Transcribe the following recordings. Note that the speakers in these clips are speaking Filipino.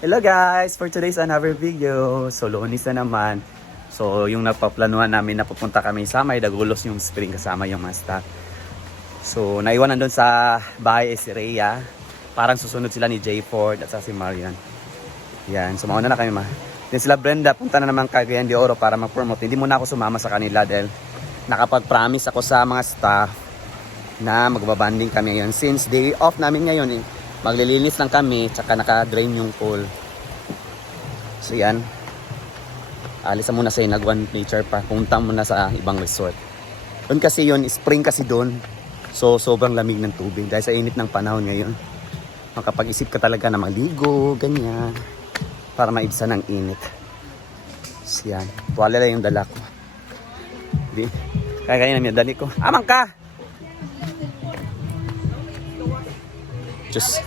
Hello guys! For today's another video. So Lunes na naman. So yung napaplanuhan namin na pupunta kami sa May Dagulos yung spring kasama yung mga staff. So naiwanan doon sa bahay si Rhea. Parang susunod sila ni Jay Ford at si Marian. Yan, so mauna na kami ma. Then sila Brenda, punta na naman Cagayan de Oro para mag-promote. Hindi muna ako sumama sa kanila dahil nakapag-promise ako sa mga staff na magbabanding kami ngayon. Since day off namin ngayon maglilinis lang kami, tsaka naka-drain yung pool. So yan. Alis na muna sa Inagwan Nature Park. Pumunta muna sa ibang resort. Doon kasi yun, spring kasi doon. So sobrang lamig ng tubig. Dahil sa init ng panahon ngayon. Makapag-isip ka talaga na maligo, ganyan. Para maibsan ang init. So yan. Tuwala lang yung dala ko. Di. Kaya na yung dali ko. Amang ka! Just.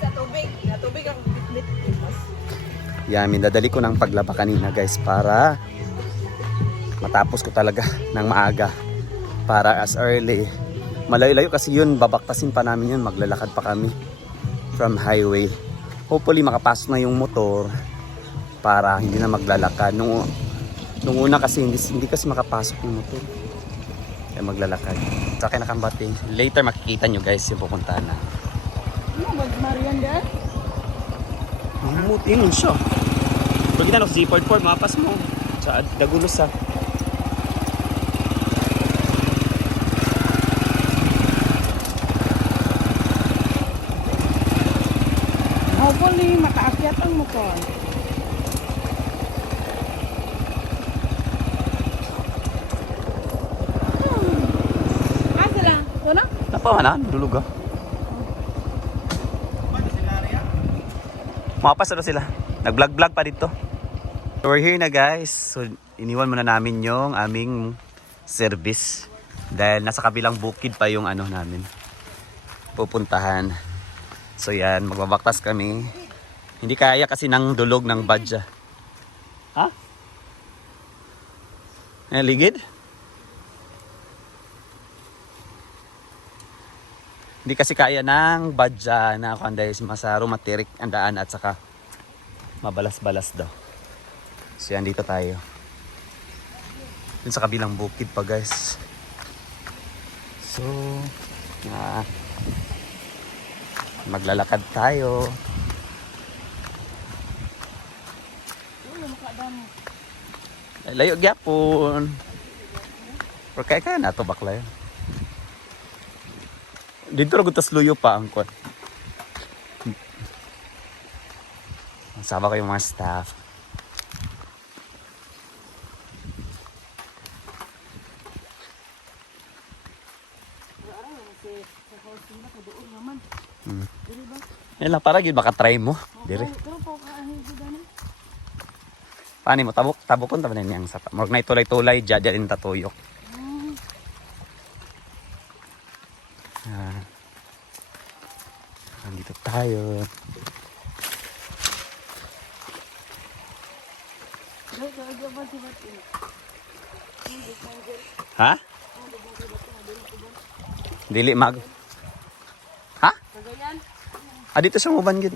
Yan, minadali ko ng paglaba kanina guys para matapos ko talaga ng maaga. Para as early. Malayo-layo kasi yun, babaktasin pa namin yun. Maglalakad pa kami from highway. Hopefully makapasok na yung motor para hindi na maglalakad. Nung una kasi hindi kasi makapasok yung motor. Kaya maglalakad. Sa akin nakambati. Later makikita nyo guys yung pupuntahan na. Ano ba Marian dyan? Mamuti nun siya. Pag kita si Ford mapas mo. Sa Dagulos ha. Hopefully, makaakyat ang motor. Asa lang? Wala? Napawanan, dulog ha. Mapas na sila. Nag-vlog-vlog pa dito. So we're here na guys. So iniwan muna namin yung aming service. Dahil nasa kabilang bukid pa yung ano namin. Pupuntahan. So yan, magbabaktas kami. Hindi kaya kasi ng dulog ng badya. Ha? Ligid? Hindi kasi kaya ng badya na kanday masaro matirik ang daan at saka mabalas-balas daw. So yan, dito tayo. Dun sa kabilang bukid pa guys. So, maglalakad tayo. Layo gyapon. Pero kaya na to bakla yun. Dito rin tas luyo pa ang kon. Sama ko yung mga staff. Yan lang, para yun baka try mo. Dire. Paano mo? Tabukon tayo na niyang sapa. Marag na itulay-tulay, dyan tatuyok. Nandito tayo. Ha? Dili mag. Ha? Dito sa Muban gid.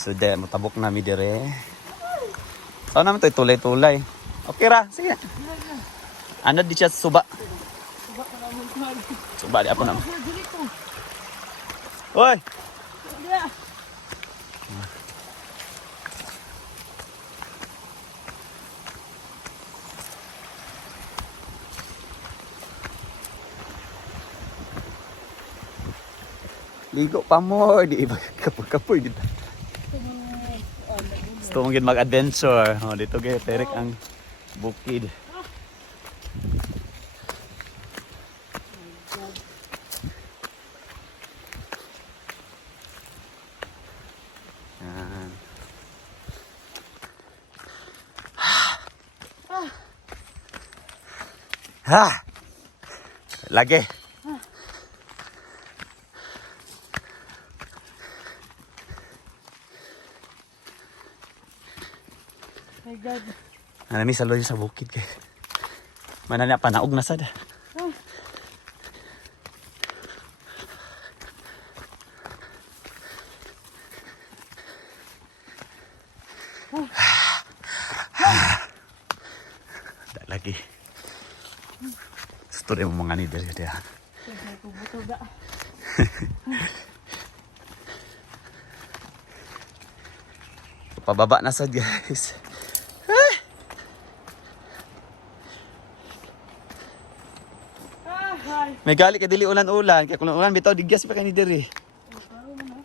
So de matabok na mi dire. Saan naman to tulay-tulay. Okay ra, sige. Ano di siya suba? Suba di ako naman. Hoy. Ligo pa mo, di ba kapoy dito. Gusto mong mag-adventure. Oh, dito gaya terek ang bukid. Yan. Ha! Lagi. My God. Nami sa loyo sa bukid kay. Manana panaog na sad. buto rin mo mga ni diri dia. May kubuto da. Pababa na sad guys. Ah, hay. May gali ka dili ulan-ulan kay kung ulan bitaw digyas pa kay ni diri. Klaro mo na.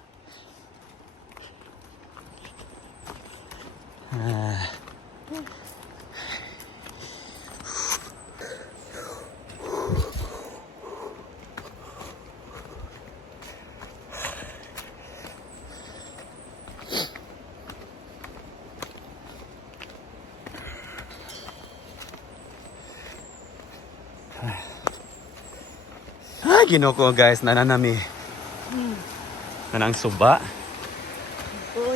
Ginoo ko guys, nananami. Nanang suba. Uy.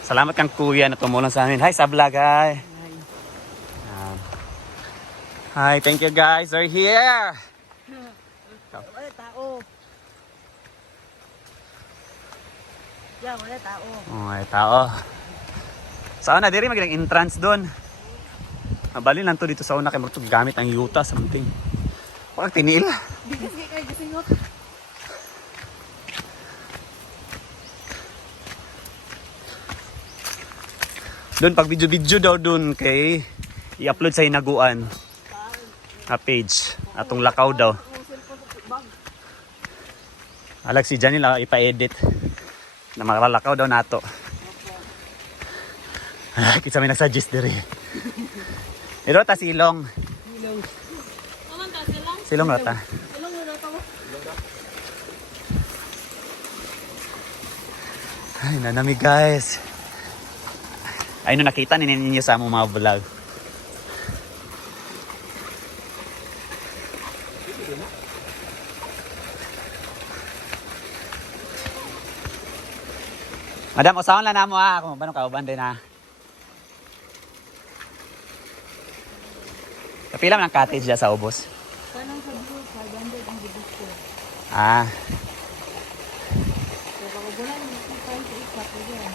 Salamat kang kuya na tumulong sa amin. Hi sa vlog, hi. Hi, thank you guys. We're here. Wala tao. Ya, wala tao. Oh, ay tao. Saan na diri maging entrance doon? Mabalin lang to dito sa una kay magtug gamit ang yuta something. Parang tinil. Bigas kay gisingot. Doon pag video-video daw doon kay i-upload sa hinaguan na page atong lakaw daw. Alag si Janil ipa-edit na makalakaw daw nato. Kita may nagsuggest diri. Pero ta silong. Silong. Aman ta silong. Silong rata. Silong na daw. Ay, nanami guys. Ay, no nakita ninyo sa among mga vlog. Madam, usahan lang namo kung paano kauban din Kapila man ang cottage dyan sa ubos? Kanang sa blue, 500 ang gibis ko. Ah, So, pakabulan mo, 2.5 to 8 pa yan.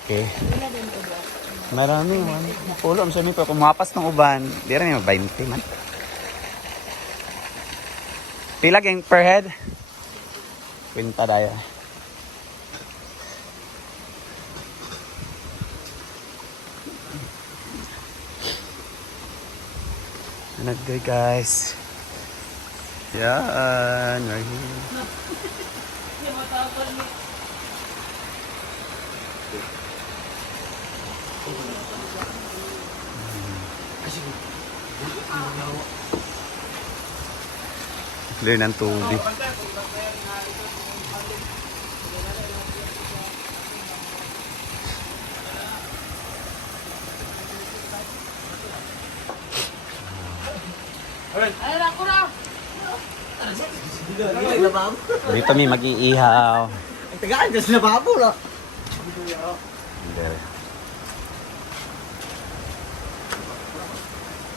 okay. Wala din ito ba? Marami man. Pulo, ang sabi ko, kung mapas ng uban, di rin yung 20 man. Pila gang per head? Kwinta daya. Nagday guys. Yan, we're here. Clear ng tubig. Ay, ako na! Dito may mag-iihaw. Ang tagaan kasi na babo na. Hindi.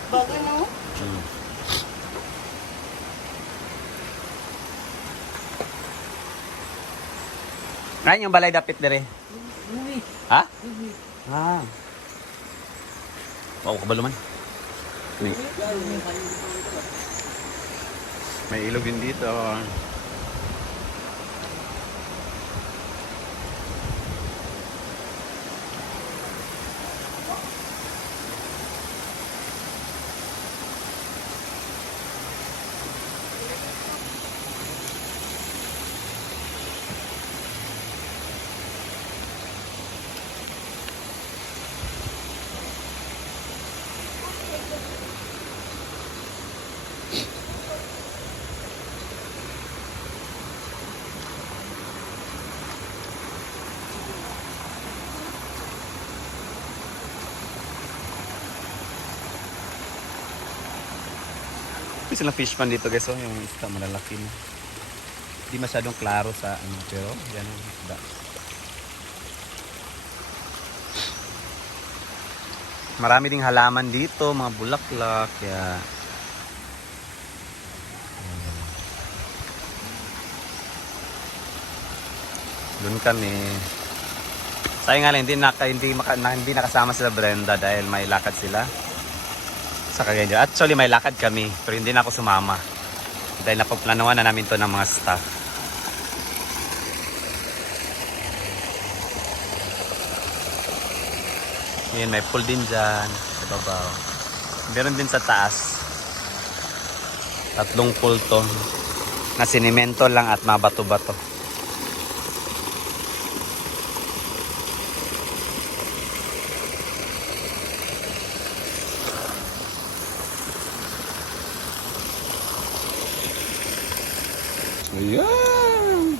Bagay mo? Ngayon yung balay dapit dire. Uwi. Ha? Ah. Wow, kabalo man. May ilog din dito. May silang fish pan dito guys, oh, yung isda malalaki na. Hindi masyadong klaro sa ano, pero yan ang isda. Marami ding halaman dito, mga bulaklak, kaya doon kami. Sayang nga lang, hindi nakasama sila Brenda dahil may lakad sila. Sa Cagayan de Oro. Actually, may lakad kami, pero hindi na ako sumama. Dahil napaplanuhan na namin to ng mga staff. Yan, may pool din dyan. Sa babaw. Meron din sa taas. 3 pool to. Na sinemento lang at mabato-bato. Ayan.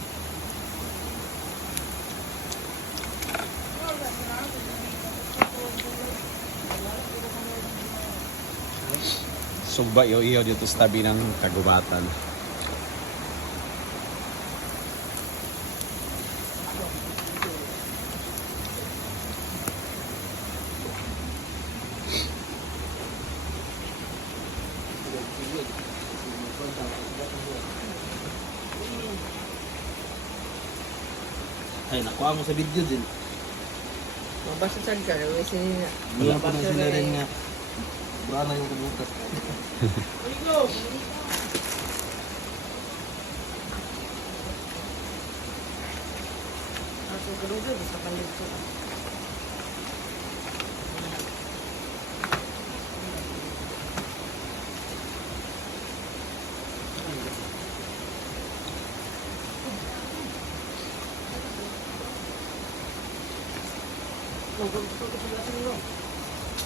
Sugba iyo dito sa tabi ng kagubatan. Ay, nakuha mo sa video din. Mabasa sa ka. Wala Wala pa na sila rin nga. Bra na yung kabukas. Ako galudo sa palito.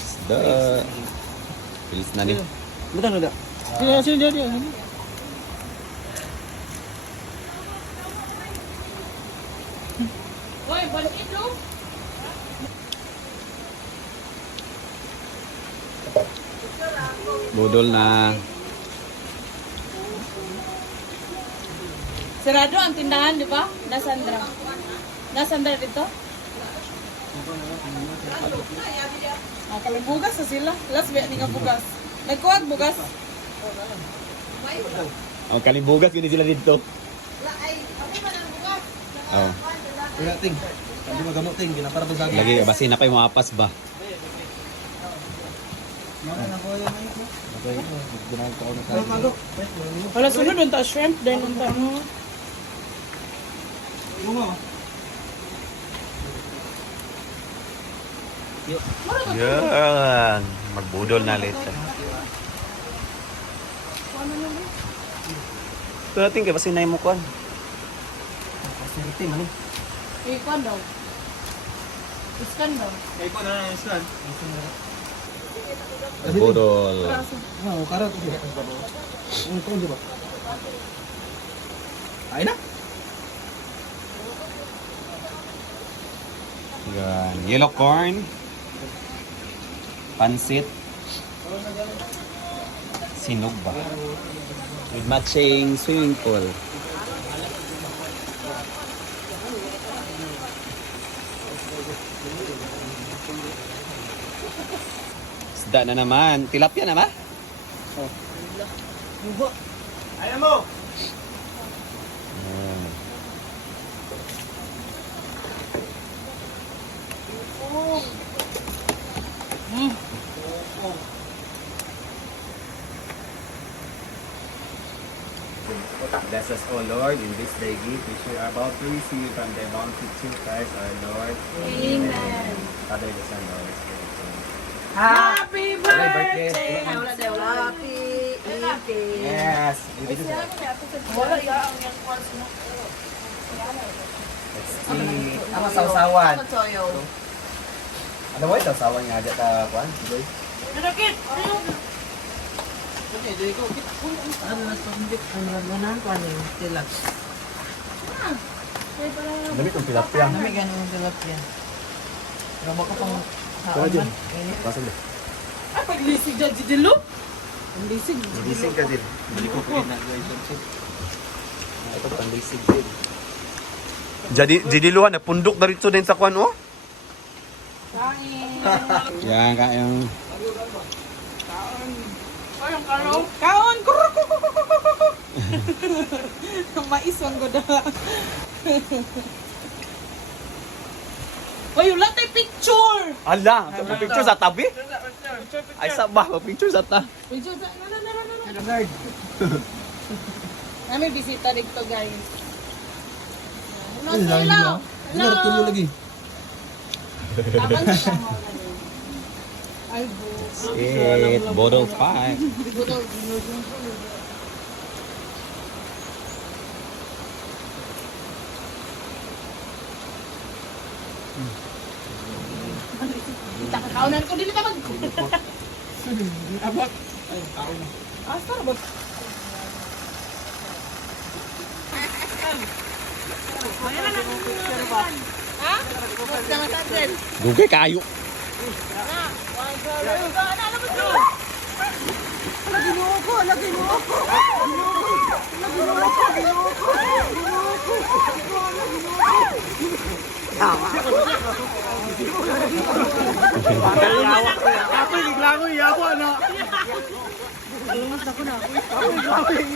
Isda. Bilis na rin. Betul tak? Sini dia. Hoy, balik ito. Budol na. Sarado ang tindahan, di ba? Nasandra. Nasandra dito? Ah, kalau bugas na sila. Last week ni nga bugas. Nagkuhag bugas. Ang kalibugas yun sila dito. Oh. Wala ting. Hindi magamot ting, ginapara pa sa akin. Lagi basi na pa yung mapas ba. Okay, ginagawa ko na sa. Wala sunod ang ta shrimp din ang ta. Yan. Magbudol na later. Pero ating kaya basi na yung mukuan. Sirti man. Eh, kwan daw. Iskan daw. Kay ko na yung scan. Budol. Oh, karat ko dia. Ito di ba? Ay na. Yan. Yellow corn. Pansit. Sinog ba? With matching swimming pool. Isda na naman. Tilapia na ba? Ayaw mo. Ayan. Bless us, O Lord, in this day gift which we are about to receive from the bounty to Christ our Lord. Amen. Father, the Son, and the Holy Spirit. Happy birthday! Happy birthday! Yes! Wala ya ang yung kwarts mo. Let's see. Ano sausawan? Soyo. Ano ba yung sausawan nga dyan ka, Juan? Nakit! Ano na sa hindi ang nagmanan ko ano yung tilap. Dami kong tilapia. Ano may ganun yung tilap yan? Ramo ka pang Kaya dyan. Pasok din. Ay, paglisig dyan, Didilo. Ang lisig. Gising ka din. Bili ko po na guys. Ito, pandisig din. Jadi, didiluhan, pundok na rito din sa Juan, oh. Kain. Yan, kayang... Parang karo. Kaon! Mais ang goda. Uy, wala tayo picture! Ala, picture sa tabi? Ay sa ba, picture sa ta. Picture sa... Kami bisita dito, guys. Ano sa ilaw? Hello! lagi. Taman siya mo. Ay, Shit, bottle 5. budol. Kita kakaunan ko, dili ka mag... Abot. Asa ba? Ha? Huwag ka matagin. Dugay kayo. Ako iglango yawa na.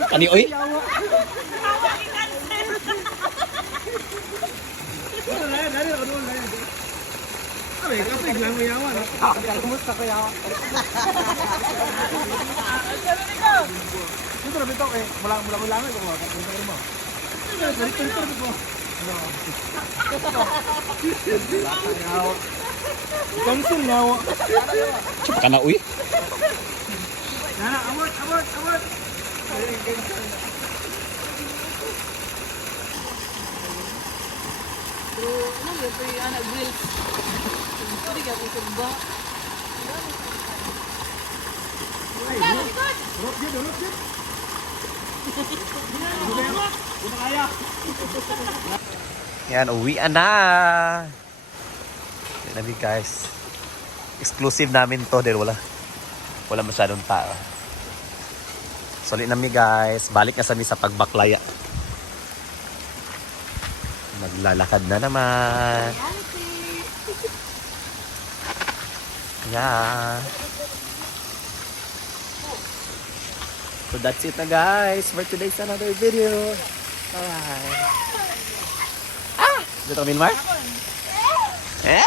Kani oy? Ay, ako iglango yawa na. Kumusta ka yawa? Dito na bitaw eh. Mula ko mo. Punta mo. Konsul yawa. Cepat kana uy. Nana, abot. Bro, ano ba ito yung anak grill? Sorry ka, ito ba? Rot yun. Kaya. Yan, uwian na. Yan na guys. Exclusive namin to dahil wala masyadong tao. Soli nami guys. Balik na sa sa pagbaklaya. Maglalakad na naman. Yeah. So that's it na guys for today's another video. Alright. Dito kami, Mark? Eh?